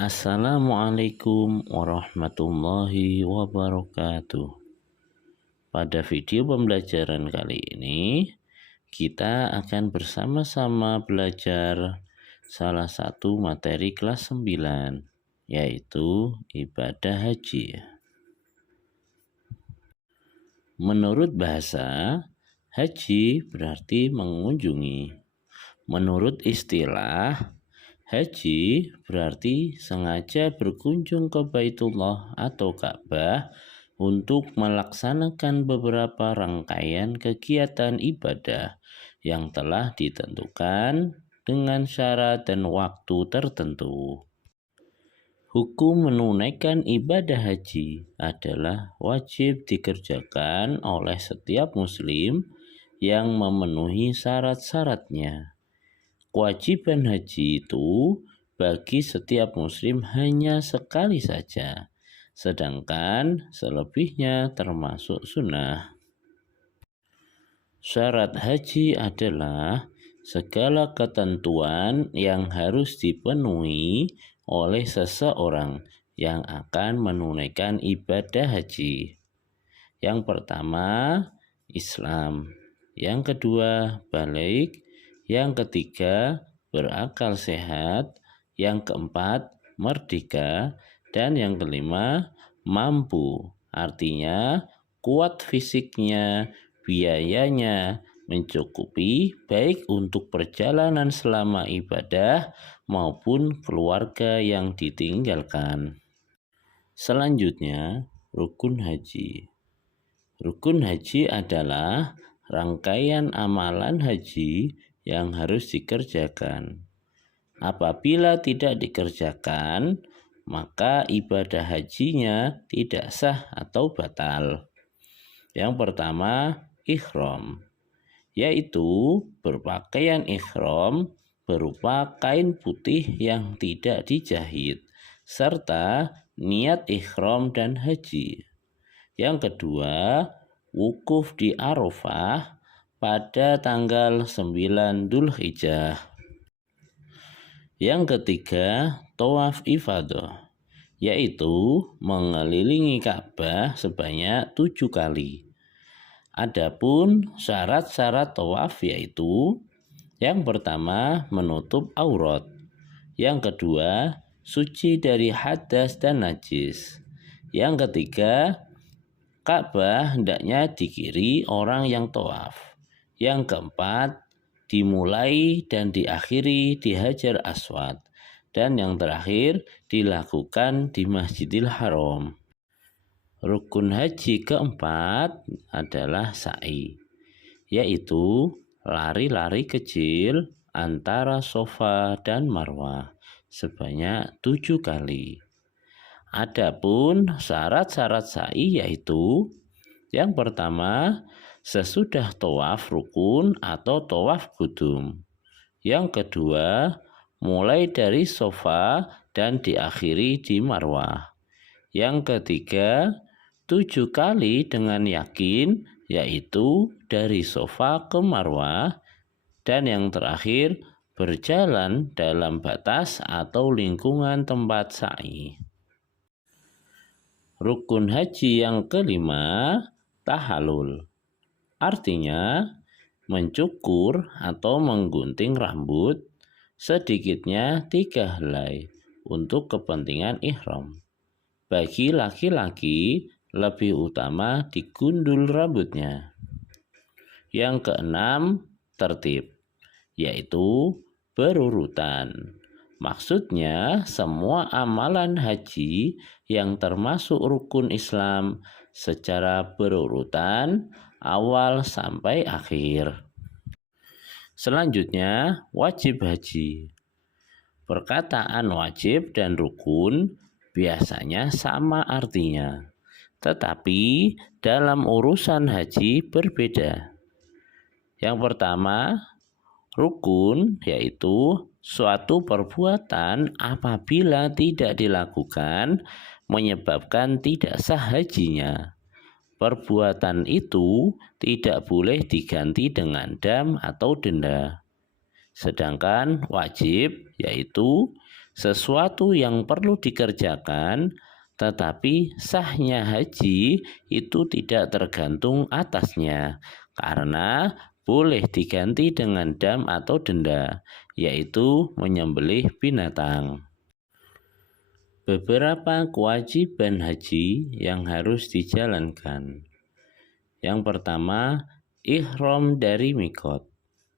Assalamualaikum warahmatullahi wabarakatuh. Pada video pembelajaran kali ini, kita akan bersama-sama belajar salah satu materi kelas 9, yaitu ibadah haji. Menurut bahasa, haji berarti mengunjungi. Menurut istilah, haji berarti sengaja berkunjung ke Baitullah atau Ka'bah untuk melaksanakan beberapa rangkaian kegiatan ibadah yang telah ditentukan dengan syarat dan waktu tertentu. Hukum menunaikan ibadah haji adalah wajib dikerjakan oleh setiap muslim yang memenuhi syarat-syaratnya. Kewajiban haji itu bagi setiap muslim hanya sekali saja, sedangkan selebihnya termasuk sunnah. Syarat haji adalah segala ketentuan yang harus dipenuhi oleh seseorang yang akan menunaikan ibadah haji. Yang pertama, Islam. Yang kedua, balik. Yang ketiga, berakal sehat. Yang keempat, merdeka. Dan yang kelima, mampu. Artinya, kuat fisiknya, biayanya mencukupi baik untuk perjalanan selama ibadah maupun keluarga yang ditinggalkan. Selanjutnya, rukun haji. Rukun haji adalah rangkaian amalan haji yang harus dikerjakan. Apabila tidak dikerjakan, maka ibadah hajinya tidak sah atau batal. Yang pertama, ihram, yaitu berpakaian ihram berupa kain putih yang tidak dijahit, serta niat ihram dan haji. Yang kedua, wukuf di Arafah pada tanggal 9 Dzulhijjah. Yang ketiga, tawaf ifadah, yaitu mengelilingi Ka'bah sebanyak 7 kali. Adapun syarat-syarat tawaf yaitu yang pertama, menutup aurat. Yang kedua, suci dari hadas dan najis. Yang ketiga, Ka'bah hendaknya dikiri orang yang tawaf. Yang keempat, dimulai dan diakhiri di Hajar Aswad. Dan yang terakhir, dilakukan di Masjidil Haram. Rukun haji keempat adalah sa'i, yaitu lari-lari kecil antara Safa dan Marwah sebanyak 7 kali. Adapun syarat-syarat sa'i yaitu yang pertama, sesudah tawaf rukun atau tawaf qudum. Yang kedua, mulai dari Safa dan diakhiri di Marwah. Yang ketiga, 7 kali dengan yakin, yaitu dari Safa ke Marwah. Dan yang terakhir, berjalan dalam batas atau lingkungan tempat sa'i. Rukun haji yang kelima, tahallul. Artinya, mencukur atau menggunting rambut sedikitnya 3 helai untuk kepentingan ihram. Bagi laki-laki, lebih utama digundul rambutnya. Yang keenam, tertib, yaitu berurutan. Maksudnya, semua amalan haji yang termasuk rukun Islam secara berurutan awal sampai akhir. Selanjutnya, wajib haji. Perkataan wajib dan rukun biasanya sama artinya, tetapi dalam urusan haji berbeda. Yang pertama, rukun yaitu suatu perbuatan apabila tidak dilakukan menyebabkan tidak sah hajinya. Perbuatan itu tidak boleh diganti dengan dam atau denda. Sedangkan wajib yaitu sesuatu yang perlu dikerjakan, tetapi sahnya haji itu tidak tergantung atasnya, karena boleh diganti dengan dam atau denda, yaitu menyembelih binatang. Beberapa kewajiban haji yang harus dijalankan. Yang pertama, ihram dari mikot,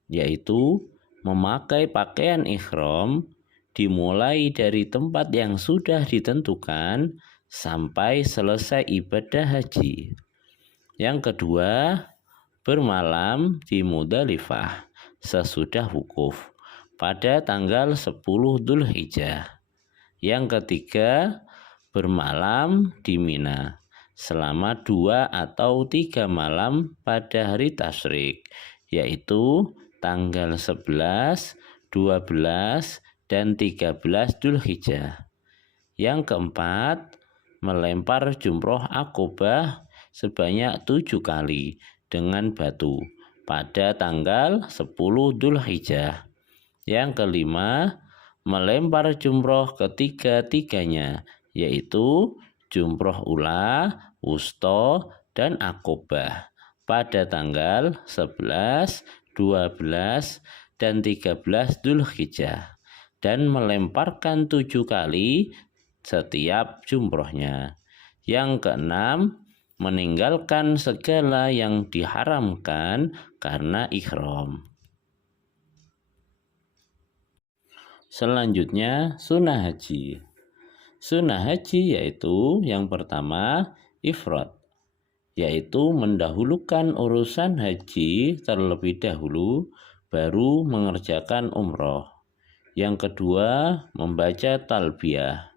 yaitu memakai pakaian ihram dimulai dari tempat yang sudah ditentukan sampai selesai ibadah haji. Yang kedua, bermalam di Muzdalifah sesudah wukuf pada tanggal 10 Dzulhijjah. Yang ketiga, bermalam di Mina selama 2 atau 3 malam pada hari tasyrik, yaitu tanggal 11, 12, dan 13 Dzulhijjah. Yang keempat, melempar jumroh akobah sebanyak 7 kali dengan batu pada tanggal 10 Dzulhijjah. Yang kelima, melempar jumroh ketiga-tiganya, yaitu jumroh ula, wusta, dan akobah pada tanggal 11, 12, dan 13 Dzulhijjah, dan melemparkan 7 kali setiap jumrohnya. Yang keenam, meninggalkan segala yang diharamkan karena ihram. Selanjutnya, sunnah haji. Sunnah haji yaitu yang pertama, ifrad, yaitu mendahulukan urusan haji terlebih dahulu, baru mengerjakan umroh. Yang kedua, membaca talbiyah.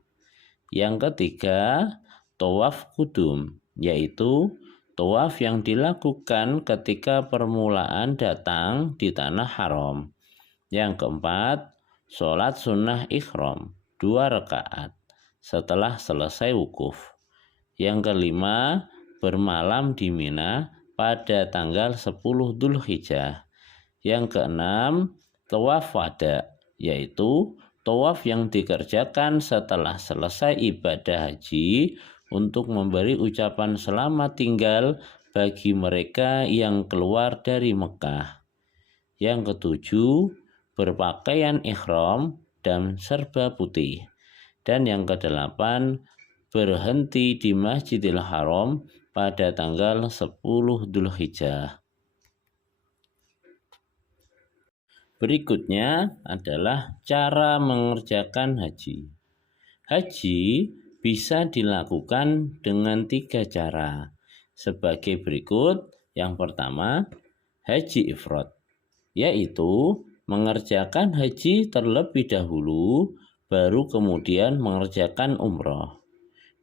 Yang ketiga, tawaf kudum, yaitu tawaf yang dilakukan ketika permulaan datang di tanah haram. Yang keempat, sholat sunnah ihram 2 rakaat setelah selesai wukuf. Yang kelima, bermalam di Mina pada tanggal 10 Dzulhijjah. Yang keenam, tawaf wada, yaitu tawaf yang dikerjakan setelah selesai ibadah haji untuk memberi ucapan selamat tinggal bagi mereka yang keluar dari Mekah. Yang ketujuh, berpakaian ihram dan serba putih. Dan yang kedelapan, berhenti di Masjidil Haram pada tanggal 10 Dzulhijjah. Berikutnya adalah cara mengerjakan haji. Haji bisa dilakukan dengan 3 cara. Sebagai berikut, yang pertama, haji ifrad, yaitu mengerjakan haji terlebih dahulu, baru kemudian mengerjakan umroh.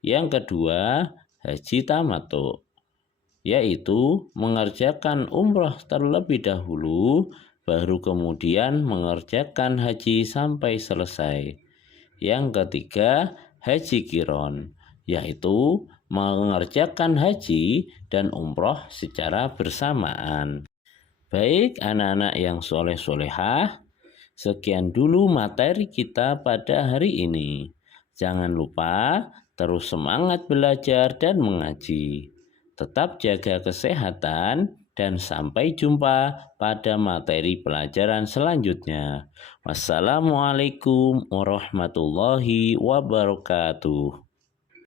Yang kedua, haji tamattu, yaitu mengerjakan umroh terlebih dahulu, baru kemudian mengerjakan haji sampai selesai. Yang ketiga, haji qiron, yaitu mengerjakan haji dan umroh secara bersamaan. Baik anak-anak yang soleh-solehah, sekian dulu materi kita pada hari ini. Jangan lupa terus semangat belajar dan mengaji. Tetap jaga kesehatan dan sampai jumpa pada materi pelajaran selanjutnya. Wassalamualaikum warahmatullahi wabarakatuh.